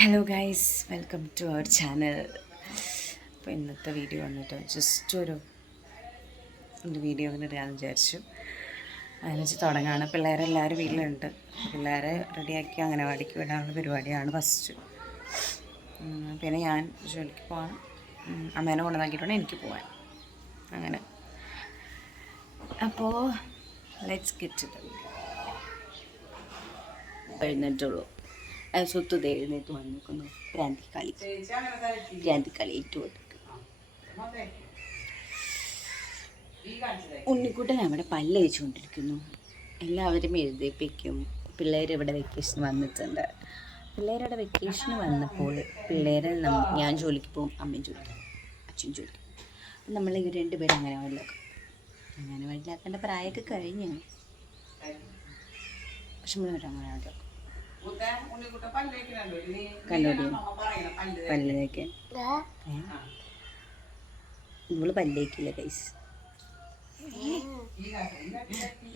Hello guys, welcome to our channel. അപ്പോൾ ഇന്നത്തെ video വന്നിട്ട് ജസ്റ്റ് ഒരു വീഡിയോ അങ്ങനെ ഇടാമെന്ന് വിചാരിച്ചു. അതിന് വെച്ച് തുടങ്ങാണ്. പിള്ളേരെല്ലാവരും വീട്ടിലുണ്ട്. പിള്ളേരെ റെഡിയാക്കി അംഗനവാടിക്ക് വിടാനുള്ള പരിപാടിയാണ് ഫസ്റ്റ്. പിന്നെ ഞാൻ ജോലിക്ക് പോകാൻ അമ്മേനെ കൊണ്ടുവന്നാക്കിയിട്ടുണ്ട് എനിക്ക് പോകാൻ. അങ്ങനെ അപ്പോൾ let's get to the video. എഴുന്നേറ്റുള്ളൂ. സ്വത്ത് എഴുന്നേറ്റ് വന്നിരിക്കുന്നു. ക്രാന്തിക്കളി ഏറ്റുകൊടുത്തു. ഉണ്ണിക്കുട്ടൻ അവിടെ പല്ല് കഴിച്ചുകൊണ്ടിരിക്കുന്നു. എല്ലാവരും എഴുതിപ്പിക്കും. പിള്ളേർ ഇവിടെ വെക്കേഷൻ വന്നിട്ടുണ്ട്. പിള്ളേരുടെ വെക്കേഷന് വന്നപ്പോൾ പിള്ളേരെ ഞാൻ ജോലിക്ക് പോകും, അമ്മയും ജോലിക്ക് പോകും, അച്ഛൻ ജോലിക്ക് പോകും. നമ്മൾ ഇവർ രണ്ടുപേരും അങ്ങനെ വഴിയിലാക്കേണ്ട പ്രായമൊക്കെ കഴിഞ്ഞു. പക്ഷെ നമ്മളൊരങ്ങനെ പല്ലേക്ക് നമ്മള് പല്ലേക്കില്ല കൈസ്.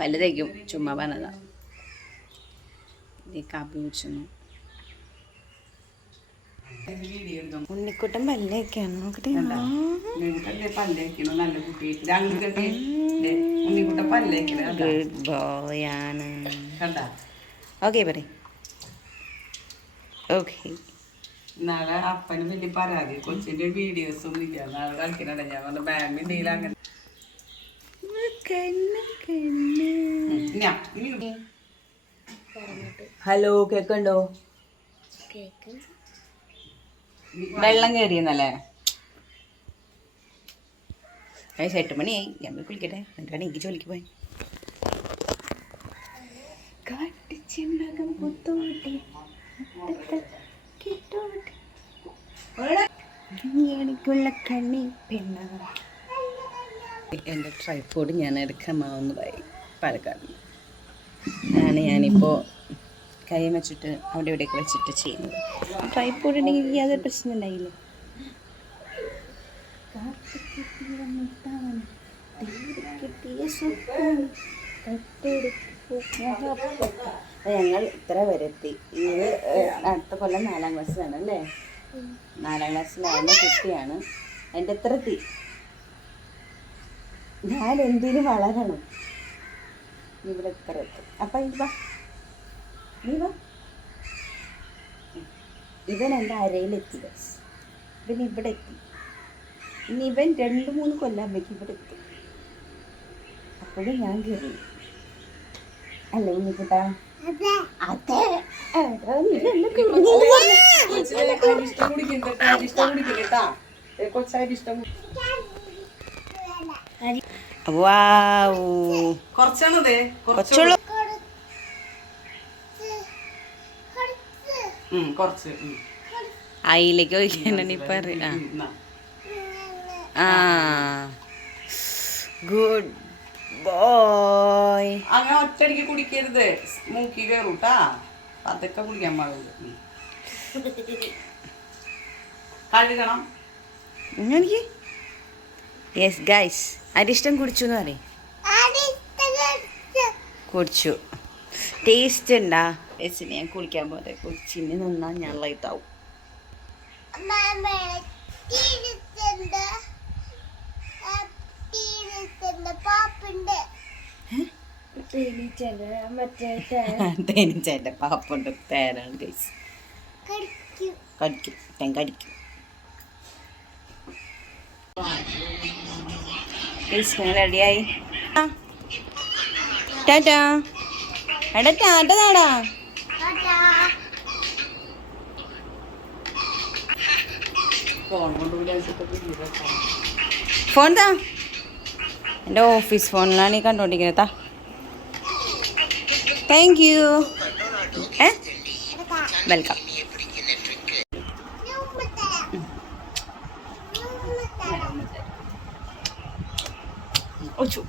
പല്ല് തേക്കും, ചുമ്മാ പറഞ്ഞതാ. കാപ്പി കുടിച്ചു. ഉണ്ണിക്കുട്ടൻ പല്ലേക്കാണ്. നോക്കട്ടെ. ഗുഡ് ബോയ് ആണ്. ഓക്കെ പറ. ഓക്കെ. നാളെ അപ്പനും വലിയ പരാതി, കൊച്ചിന്റെ വീഡിയോസ് ഒന്നും ഇല്ല. നാളെ കളിക്കണ ഞാൻ പറഞ്ഞ ബാമിന്റെ അങ്ങനെ. ഹലോ, കേക്കുണ്ടോ? വെള്ളം കയറിയെന്നല്ലേ? 8 മണിയായി. ഞാൻ പോയി കുളിക്കട്ടെ. എന്നിട്ടാണ് എനിക്ക് ജോലിക്ക് പോയി. എൻ്റെ ട്രൈപോഡ് ഞാൻ എടുക്കാമാവുന്ന പാലക്കാട് ഞാനിപ്പോൾ കൈ വെച്ചിട്ട് അവിടെ ഇവിടെയൊക്കെ വെച്ചിട്ട് ചെയ്യുന്നത്. ട്രൈപോഡ് ഉണ്ടെങ്കിൽ യാതൊരു പ്രശ്നം ഉണ്ടായില്ല. ഞങ്ങൾ ഇത്ര വരെ എത്തി. ഇത് അടുത്ത കൊല്ലം 4ാം ക്ലാസ്സിലാണ് അല്ലേ? 4ാം ക്ലാസ്സിലാവുന്ന കുട്ടിയാണ്. എൻ്റെ എത്ര എത്തി? ഞാൻ എന്തിനും വളരണം. ഇവിടെ എത്ര എത്തും? അപ്പം നീ വാ. ഇവൻ എൻ്റെ അരയിലെത്തി. ഇവൻ ഇവിടെ എത്തി. ഇനി ഇവൻ 2-3 കൊല്ലാകുമ്പോഴേക്കും ഇവിടെ എത്തും. അപ്പോഴും ഞാൻ കയറി. അല്ല ഉണ്ണിക്കുട്ടാ? അതെ. കുറച്ചുള്ളൂ. അയിലേക്ക് ഒഴിക്കാനാണ് ഇപ്പൊ അറിയാം. Good boy. അങ്ങനെ ഒറ്റടിക്ക് കുടിക്കരുത്, മൂക്കി കയറൂട്ടാ. അതൊക്കെ കുടിക്കാൻ പാടില്ല. കഴുകണം. യെസ് ഗൈസ്, അരിഷ്ടം കുടിച്ചു എന്ന് പറയും. കുടിച്ചു. ടേസ്റ്റ് ഉണ്ടാ? യെസ്, ഞാൻ കുളിക്കാൻ പോലെ കുടിച്ചിന് നിന്നാ ഞാൻ ലൈറ്റാവും. തേനീച്ചേൻ്റെ പാപ്പുണ്ട്. തേനാണ് ഗൈസ്. കടിക്കും, തേൻ കടിക്കും. റെഡിയായി. ടാറ്റാ. എടാ ടാറ്റ നാടാ. ഫോൺ താ. എൻ്റെ ഓഫീസ് ഫോണിലാണ് ഈ കണ്ടോണ്ടിരിക്കുന്നത്. താ. Thank you. വെൽക്കം.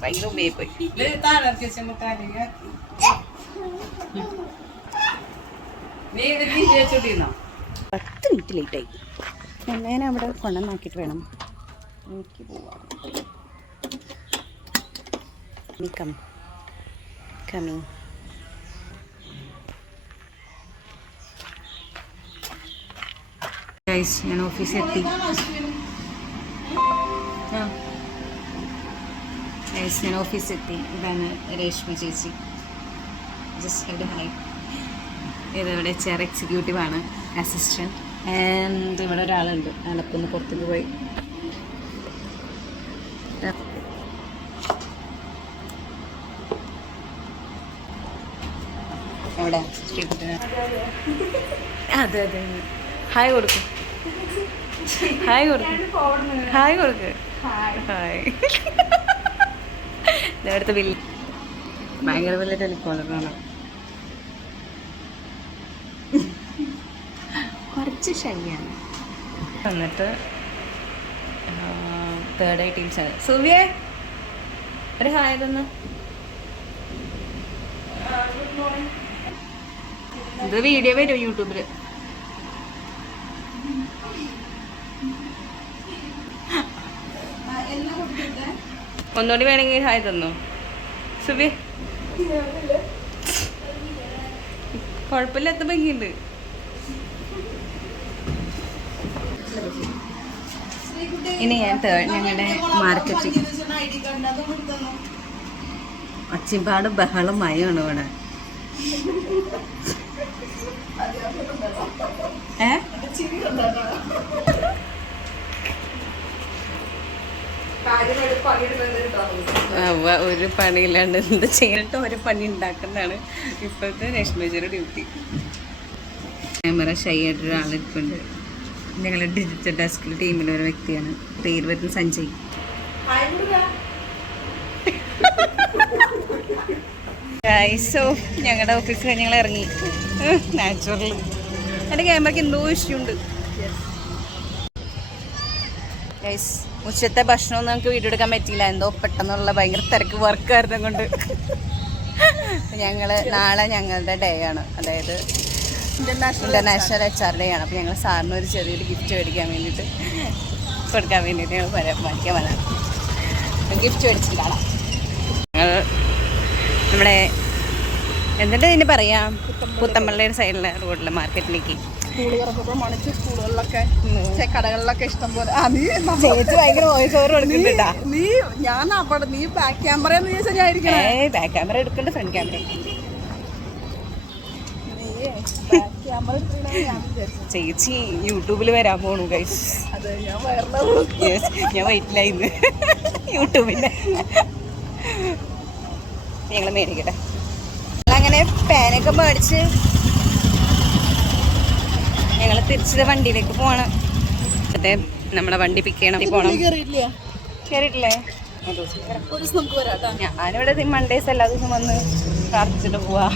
ഭയങ്കര ഉപയോഗിപ്പോയി. 10 മിനിറ്റ് ലേറ്റായി. ഞാൻ അവിടെ കൊണ്ടുവന്നാക്കിയിട്ട് വേണം എനിക്ക് പോവാം. കമ്മിങ്. ഗൈസ് ഞാൻ ഓഫീസിൽ എത്തി. ഗൈസ് ഞാൻ ഓഫീസിൽ എത്തി. ഇതാണ് രേഷ്മ ചേച്ചി. ജസ്റ്റ് ഒരു ഹായ്. ഇതിവിടെ ചെയർ എക്സിക്യൂട്ടീവാണ്, അസിസ്റ്റൻറ്റ്. ആൻഡ് ഇവിടെ ഒരാളുണ്ട്, ആളപ്പൊന്ന് പുറത്തേക്ക് പോയി. അവിടെ ശ്രീകുട്ടന് അതെ അതെ ഹായ് കൊടുക്കും, ഹായ് കൊടുക്കും, ഹായ് കൊടുക്ക്, ഹായ്. ഇവിടുത്തെ ബില്ല് ഭയങ്കര വലിയ ടെലികോളറാണ്. കുറച്ച് ഷൈയാണ്. എന്നിട്ട് തേർഡ് ഐ ടീംസാണ്. സുവിയെ ഒരു ഹായ് തന്നു. ഇത് വീഡിയോ വരും യൂട്യൂബിൽ. ഒന്നുകൂടി വേണമെങ്കിൽ ഹായ് തന്നു. സുബി കുഴപ്പമില്ല, എത്ര ഭംഗിയുണ്ട്. ഇനി ഞാൻ ഞങ്ങളുടെ മാർക്കറ്റിൽ ഒച്ചപ്പാട് ബഹളം മയമാണ് ഇവിടെ. ഒരു പണിയില്ലാണ്ട് എന്താ ചെയ്തിട്ട് ഒരു പണി ഉണ്ടാക്കുന്നതാണ് ഇപ്പോഴത്തെ രേഷ്മേജിയുടെ ഡ്യൂട്ടി. ക്യാമറ ഷൈ ആയിട്ടൊരാളിരിപ്പുണ്ട്. ഞങ്ങളുടെ ഡിജിറ്റൽ ഡെസ്കിൽ ടീമിലെ ഒരു വ്യക്തിയാണ്. പേര് വരുന്ന സഞ്ജയ്. സോ ഞങ്ങളുടെ ഓഫീസിൽ ഞങ്ങൾ ഇറങ്ങി. നാച്ചുറൽ എൻ്റെ ക്യാമറയ്ക്ക് എന്തോ ഇഷ്യൂ ഉണ്ട്. ഗൈസ് ഉച്ചത്തെ ഭക്ഷണമൊന്നും നമുക്ക് വീഡിയോ എടുക്കാൻ പറ്റിയില്ല. എന്തോ പെട്ടെന്നുള്ള ഭയങ്കര തിരക്ക് വർക്കായിരുന്നു കൊണ്ട്. ഞങ്ങൾ നാളെ ഞങ്ങളുടെ ഡേ ആണ്, അതായത് ഇൻ്റർനാഷണൽ HR ഡേ ആണ്. അപ്പോൾ ഞങ്ങൾ സാറിന് ഒരു ചെറിയൊരു ഗിഫ്റ്റ് മേടിക്കാൻ വേണ്ടിയിട്ട് കൊടുക്കാൻ വേണ്ടിയിട്ട് ഞങ്ങൾ മാറ്റിക്കാൻ വന്നതാണ്. ഗിഫ്റ്റ് മേടിച്ചിട്ടാണ് ഞങ്ങൾ നമ്മുടെ എന്നിട്ട് ഇതിന് പറയാം പുത്തമ്പള്ളിയുടെ സൈഡിലെ റോഡിലെ മാർക്കറ്റിലേക്ക്. സ്കൂൾ തുറക്കുമ്പോൾ മണിച്ച് സ്കൂളുകളിലൊക്കെ കടകളിലൊക്കെ ഇഷ്ടംപോലെ. ചേച്ചി ഭയങ്കര വോയിസ് ഓവർ കൊടുക്കുന്നുണ്ടാ. നീ ഞാൻ അവിടെ നീ ബാക്ക് ക്യാമറ എന്ന് ചോദിച്ചാൽ ഞായിരിക്കും. ബാക്ക് ക്യാമറ എടുക്കണ്ട, ഫ്രണ്ട് ക്യാമറ. ചേച്ചി യൂട്യൂബിൽ വരാൻ പോണു ഗൈസ്. ഞാൻ വൈറ്റിലായിന്ന് യൂട്യൂബിൻ്റെ. ഞങ്ങൾ മേടിക്കട്ടെ. അങ്ങനെ പാനൊക്കെ മേടിച്ച് ഞങ്ങൾ തിരിച്ചത് വണ്ടിയിലേക്ക് പോകണം. അതെ, നമ്മളെ വണ്ടി പിക്ക് ചെയ്യണം. പോകണം. കയറിയിട്ടില്ലേ? ഞാനിവിടെ മൺഡേസ് എല്ലാ ദിവസവും വന്ന് പ്രാർത്ഥിച്ചിട്ട് പോവാ.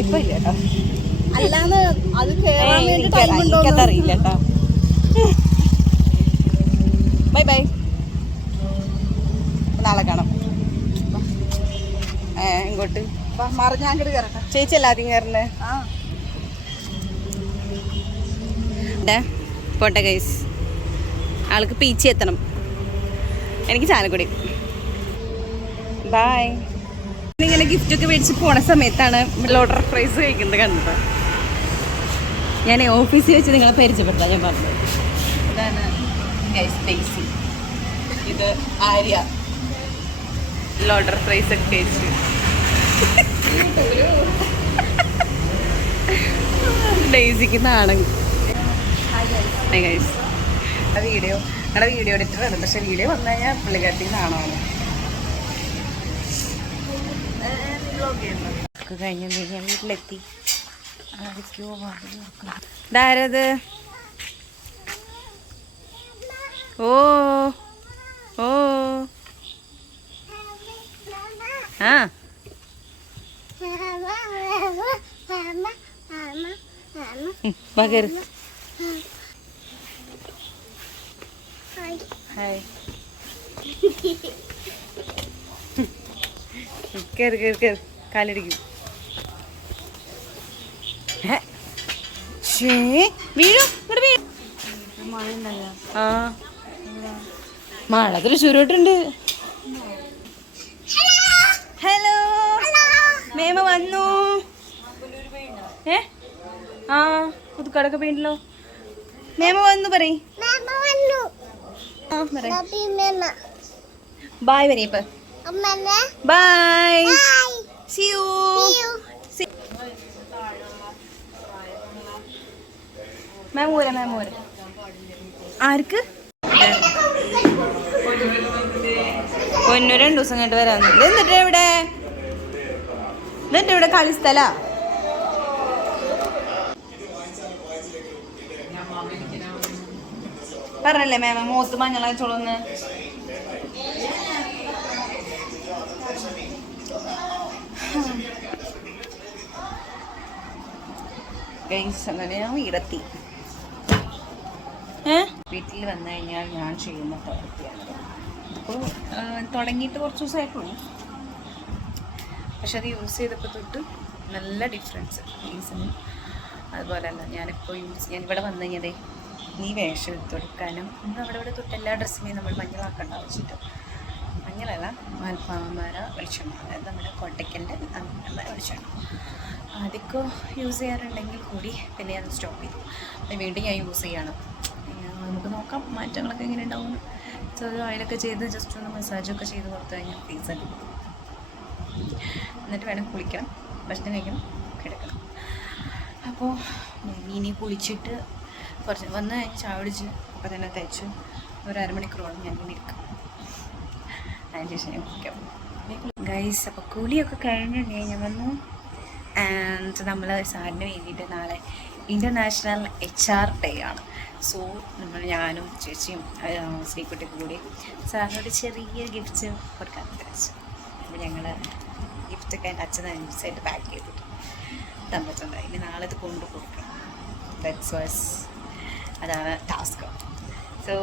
ഇപ്പൊ ഇല്ല കേട്ടോ. എനിക്കതറിയില്ല കേട്ടോ. ബൈ ബൈ, നാളെ കാണാം. ഇങ്ങോട്ട് ചേച്ചി എല്ലാദ്യം കയറണ്ടേ? പോട്ടെ ഗൈസ്. ആൾക്ക് പീച്ചി എത്തണം, എനിക്ക് ചാലക്കുടി. ബായ്. ഇങ്ങനെ ഗിഫ്റ്റൊക്കെ മേടിച്ച് പോണ സമയത്താണ് ലോട്ടർ പ്രൈസ് കഴിക്കുന്നത് കണ്ടത്. ഞാൻ ഓഫീസിൽ വെച്ച് നിങ്ങളെ പരിചയപ്പെട്ട ഞാൻ പറഞ്ഞത്. ഇതാണ് ഗൈസ് ഡെയ്സി, ഇത് ആര്യ. ലോട്ടർ പ്രൈസ് ഒക്കെ കഴിച്ചു. ഡെയ്സിക്ക് നാണം. വീഡിയോ ഞങ്ങളുടെ വീഡിയോ എഡിറ്റർ ആണ്, പക്ഷെ വീഡിയോ വന്നു കഴിഞ്ഞാൽ പുള്ളിക്കാരത്തി നാണമാണ്. കഴിഞ്ഞ ഞാൻ വീട്ടിലെത്തി. ഇതാരത്? ഓ ഓ ആ പകർ. ഹായ്. കയറി കയറി കയറി, കാലടിക്കും. വീഴും ഇവിടെ വീഴും. ആ മഴ തൃശ്ശൂരോട്ടുണ്ട്. ഹലോ മേമ വന്നു. ആ പുതുക്കാടൊക്കെ പോയിട്ടല്ലോ. മേമ വന്നു പറയ്. ബായ് പറയ് ഇപ്പൊ. ബായ്. See you. മേമൂര ആർക്ക് പൊന്നു 2 ദിവസം കണ്ട് വരാൻ. എന്നിട്ട് ഇവിടെ കളിസ്ഥല പറഞ്ഞല്ലേ മേമ മോത്ത് മഞ്ഞളച്ചോളൊന്ന്. അങ്ങനെയാ വീടെത്തി. വീട്ടിൽ വന്നു കഴിഞ്ഞാൽ ഞാൻ ചെയ്യുന്ന പ്രവൃത്തിയാണ്. ഇപ്പോൾ തുടങ്ങിയിട്ട് കുറച്ച് ദിവസമായിട്ടുള്ളൂ, പക്ഷെ അത് യൂസ് ചെയ്തപ്പോൾ തൊട്ട് നല്ല ഡിഫറൻസ് ഫീസിന്. അതുപോലെ തന്നെ ഞാനിപ്പോൾ ഞാനിവിടെ വന്നു കഴിഞ്ഞതേ നീ വേഷം എടുത്ത് കൊടുക്കാനും നമ്മൾ അവിടെ തൊട്ട് എല്ലാ ഡ്രസ്സിനെയും നമ്മൾ മഞ്ഞളാക്കേണ്ട ആവശ്യമില്ല. മഞ്ഞളല്ല, മാൽപ്പാമര വെളിച്ചെണ്ണ, അതായത് നമ്മുടെ കോട്ടയ്ക്കലിൻ്റെ വെളിച്ചെണ്ണ. ആദ്യമൊക്കെ യൂസ് ചെയ്യാറുണ്ടെങ്കിൽ കൂടി പിന്നെ അത് സ്റ്റോപ്പ് ചെയ്തു. അത് വീണ്ടും ഞാൻ യൂസ് ചെയ്യണം. നമുക്ക് നോക്കാം മാറ്റങ്ങളൊക്കെ എങ്ങനെ ഉണ്ടാവും. ചെറിയ ഓയിലൊക്കെ ചെയ്ത് ജസ്റ്റ് ഒന്ന് മസാജൊക്കെ ചെയ്ത് കൊടുത്തു കഴിഞ്ഞാൽ ഫേസ് അല്ല. എന്നിട്ട് വേണം കുളിക്കണം, ഭക്ഷണം കഴിക്കണം, കിടക്കണം. അപ്പോൾ ഇനി കുളിച്ചിട്ട് കുറച്ച് വന്ന് ചായ കുടിച്ച് അപ്പോൾ തന്നെ തയ്ച്ച് ഒരു അരമണിക്കൂറോളം ഞാൻ ഇങ്ങനെ ഇരിക്കും. അതിന് ശേഷം ഞാൻ കുളിക്കാം ഗൈസ്. അപ്പോൾ കുളിയൊക്കെ കഴിഞ്ഞിട്ടുണ്ടെങ്കിൽ ഞാൻ വന്നു. ആൻഡ് നമ്മൾ സാറിന് വേണ്ടിയിട്ട് നാളെ ഇൻ്റർനാഷണൽ HR ഡേ ആണ്. സോ ഞാനും ചേച്ചിയും ശ്രീകുട്ടിക്ക് കൂടി സാറിനൊരു ചെറിയ ഗിഫ്റ്റ് കൊടുക്കാൻ വിചാരിച്ചു. അപ്പോൾ ഞങ്ങൾ ഗിഫ്റ്റൊക്കെ എൻ്റെ അച്ഛൻ അനുസരിച്ചായിട്ട് പാക്ക് ചെയ്തിട്ട് തന്നിട്ടുണ്ട്. ഇനി നാളെ ഇത് കൊണ്ടു കൊടുക്കണം. ദാറ്റ്സ് വാസ് അതാണ് ടാസ്ക്. സോ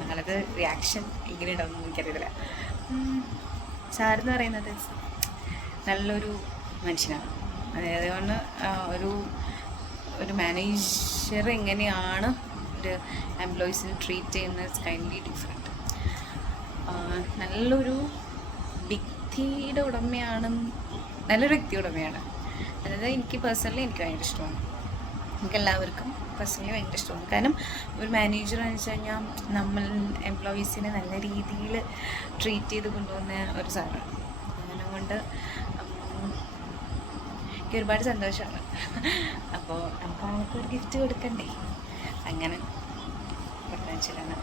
നാളത് റിയാക്ഷൻ എങ്ങനെ ഉണ്ടാവുമെന്ന് എനിക്കറിയില്ല. സാറെന്ന് പറയുന്നത് നല്ലൊരു മനുഷ്യനാണ്. അതുകൊണ്ട് ഒരു മാനേജർ എങ്ങനെയാണ് ഒരു എംപ്ലോയീസിനെ ട്രീറ്റ് ചെയ്യുന്നത് കൈൻഡ്ലി ഡിഫറെൻറ്റ്. നല്ലൊരു വ്യക്തിയുടെ ഉടമയാണ്. അതായത് എനിക്ക് പേഴ്സണലി എനിക്ക് ഭയങ്കര ഇഷ്ടമാണ്. എനിക്കെല്ലാവർക്കും പേഴ്സണലി ഭയങ്കര ഇഷ്ടമാണ്. കാരണം ഒരു മാനേജർ എന്ന് വെച്ച് കഴിഞ്ഞാൽ നമ്മൾ എംപ്ലോയീസിനെ നല്ല രീതിയിൽ ട്രീറ്റ് ചെയ്ത് കൊണ്ടുപോകുന്ന ഒരു സാറാണ്. അങ്ങനെ കൊണ്ട് എനിക്ക് ഒരുപാട് സന്തോഷമാണ്. അപ്പോൾ നമുക്ക് ആൾക്കൊരു ഗിഫ്റ്റ് കൊടുക്കണ്ടേ, അങ്ങനെ പൊട്ടൻഷ്യലാണ്.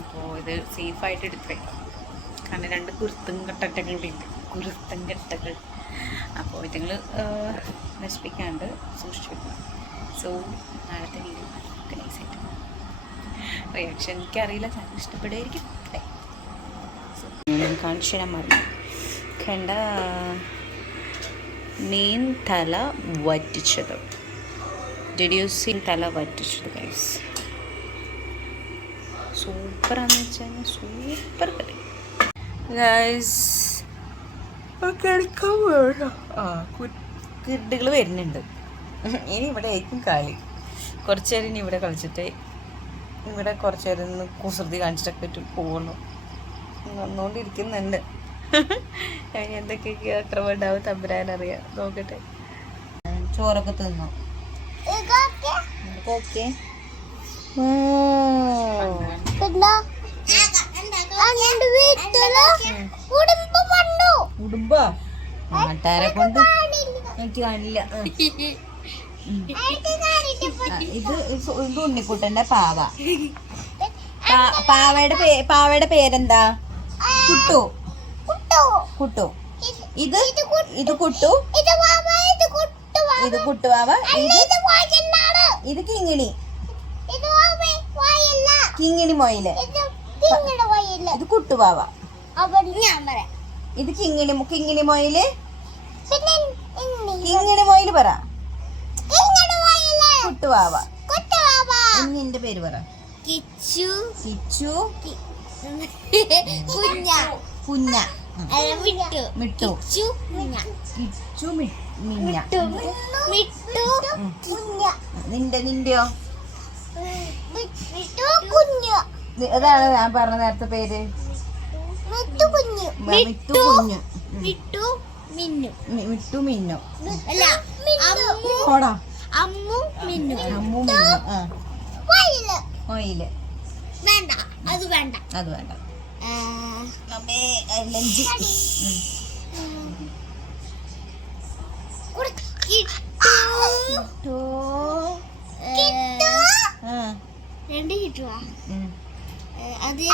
അപ്പോൾ ഇത് സേഫായിട്ട് എടുത്ത് വയ്ക്കാം. കാരണം 2 കുരുത്തം കെട്ടകൾ. അപ്പോൾ ഇതുങ്ങൾ നശിപ്പിക്കാണ്ട് സൂക്ഷിച്ചു വെക്കണം. സോ നാളത്തെ വീഡിയോ നമുക്ക് നൈസായിട്ട് റിയാക്ഷൻ എനിക്കറിയില്ല, സാറിന് ഇഷ്ടപ്പെടുമായിരിക്കും അല്ലേ. സോ ഞാൻ കാണിച്ചു തരാൻ മറന്നു. കണ്ട മീൻ തല വറ്റിച്ചത്, ഡെഡ്യൂസിങ് തല വറ്റിച്ചത് ഗൈസ്. സൂപ്പറാന്ന് വെച്ച് കഴിഞ്ഞാൽ സൂപ്പർ കറി ഗൈസ്. കിഡുകൾ വരുന്നുണ്ട്. ഇനി ഇവിടെ ആയിരിക്കും കളി. കുറച്ച് നേരം ഇനി ഇവിടെ കളിച്ചിട്ട് ഇവിടെ കുറച്ച് നേരം ഒന്ന് കുസൃതി കാണിച്ചിട്ടൊക്കെ പോകുന്നു. വന്നുകൊണ്ടിരിക്കുന്നുണ്ട്. എന്തൊക്കെയൊക്കെ അക്രമം ഉണ്ടാവും തമ്പുരാനറിയാം. നോക്കട്ടെ. ചോറൊക്കെ തിന്നോ? ഓക്കെ. ഉടുമ്പ നാട്ടാരെ കൊണ്ട് എനിക്ക് കാണില്ല. ഇത് ഉണ്ണിക്കുട്ടന്റെ പാവയുടെ പേരെന്താ? കുട്ടു. ഇത് കുട്ടു, ഇത് കുട്ടുവാവ, ഇത് കിങ്ങിണി മൊയില്, ഇത് കുട്ടുവാവ, ഇത് കിങ്ങിണി മൊയില്. കിങ്ങിണി മൊയില് പറ. കുട്ടുവാവ. നിന്റെ പേര് പറ. കിച്ചു, കുഞ്ഞ, മിട്ടു, മിഞ്ഞ. നിന്റെയോ? അതാണ് ഞാൻ പറഞ്ഞ നേരത്തെ പേര്. മിട്ടു മിന്നു. കൊടാ അമ്മു മിന്നു അമ്മു മിന്നു. ആ ഓയില് ഓയില് വേണ്ട അത് വേണ്ട അത് വേണ്ട. ലഞ്ച് രണ്ട് കിട്ടുവാ അത്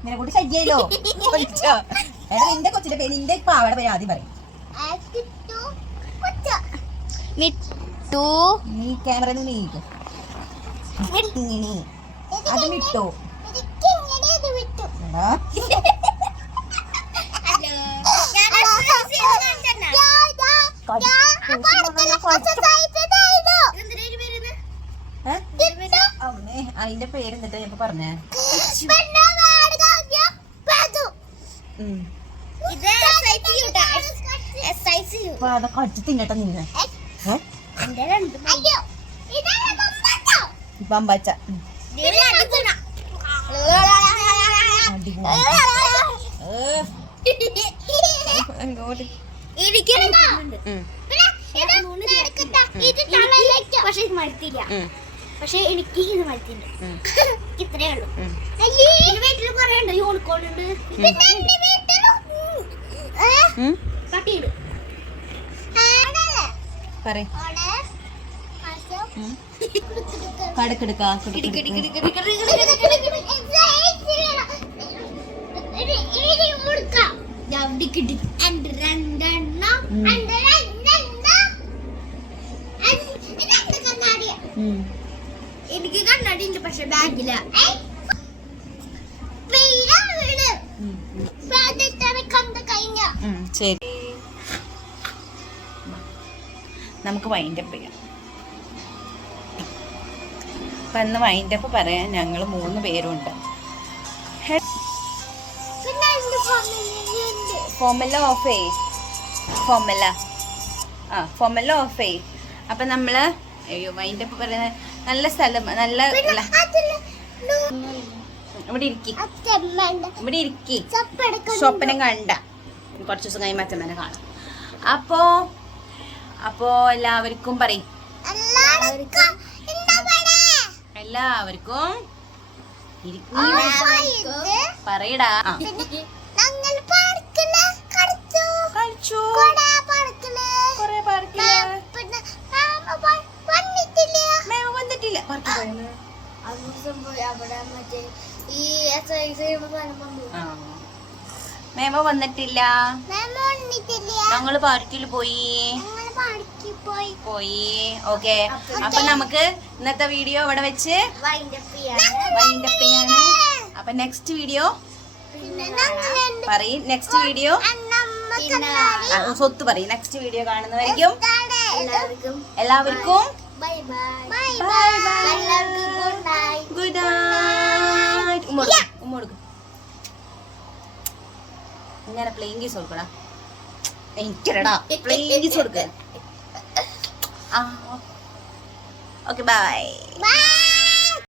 ഇങ്ങനെ കൂട്ടി ശല്യല്ലോ. എടാ നിന്റെ കൊച്ചിന്റെ പേര്, നിന്റെ പാവയുടെ പേര് ആദ്യം പറയും. മിട്ടു നീ ക്യാമറ നീക്കും. അത് മിട്ടോ. എടാ അമ്മേ അതിന്റെ പേര് എന്നിട്ട് ഞാൻ പറഞ്ഞേ. അപ്പൊ അതൊക്കെ അടിച്ച് തിന്നട്ടെ നിന്നെ. പമ്പച്ച പക്ഷെ ഇത് മടുത്തില്ല. പക്ഷെ എനിക്ക് ഇത് മടുത്തില്ല. ഇത്രേ ഉള്ളൂ. വീട്ടിൽ കൊറേ ഉണ്ട്. യൂണിക്കോൺ ഉണ്ട്, പട്ടിയുണ്ട്. പറയ്. കടക്കെടുക്കാ എനിക്ക് കണ്ണാടി ഉണ്ട്, പക്ഷെ ബാഗില. ശരി, നമുക്ക് വൈൻഡപ്പ് ചെയ്യാം. അപ്പം ഇന്ന് വൈൻഡപ്പ് പറയാൻ ഞങ്ങൾ 3 പേരുണ്ട്. ഫോമല്ല ഓഫ് ചെയ്, ഫോമല്ല ഫോമല്ല ഓഫ് ചെയ്. അപ്പം നമ്മൾ അയ്യോ വൈൻഡപ്പ് പറയുന്ന നല്ല സ്ഥലം, നല്ല ഇവിടെ ഇരിക്കി, ഇവിടെ ഇരിക്കി. സ്വപ്നം കണ്ട കുറച്ച് ദിവസം കഴിയുമ്പോൾ അച്ഛൻ തന്നെ കാണാം. അപ്പോ എല്ലാവർക്കും പറയും, എല്ലാവർക്കും പറയടാ. കളിച്ചു കൊറേ പാർക്കില് മേമ വന്നിട്ടില്ല. മേമ വന്നിട്ടില്ല. ഞങ്ങള് പാർക്കിൽ പോയി. ഓക്കെ, അപ്പൊ നമുക്ക് ഇന്നത്തെ വീഡിയോ ഇവിടെ വെച്ച് വൈൻഡപ്പ് ചെയ്യാണ്. അപ്പൊ നെക്സ്റ്റ് വീഡിയോ പറയും. നെക്സ്റ്റ് വീഡിയോ സ്വത്ത് പറയും. നെക്സ്റ്റ് വീഡിയോ കാണുന്നതായിരിക്കും. എല്ലാവർക്കും ഗുഡ് നൈറ്റ്. ഉമ്മ കൊടുക്കും. ഇങ്ങനെ പ്ലെയിൻ കേസ് കൊടുക്കടാ. എനിക്കടാ പ്ലെയിൻ കേസ് കൊടുക്ക. Okay by.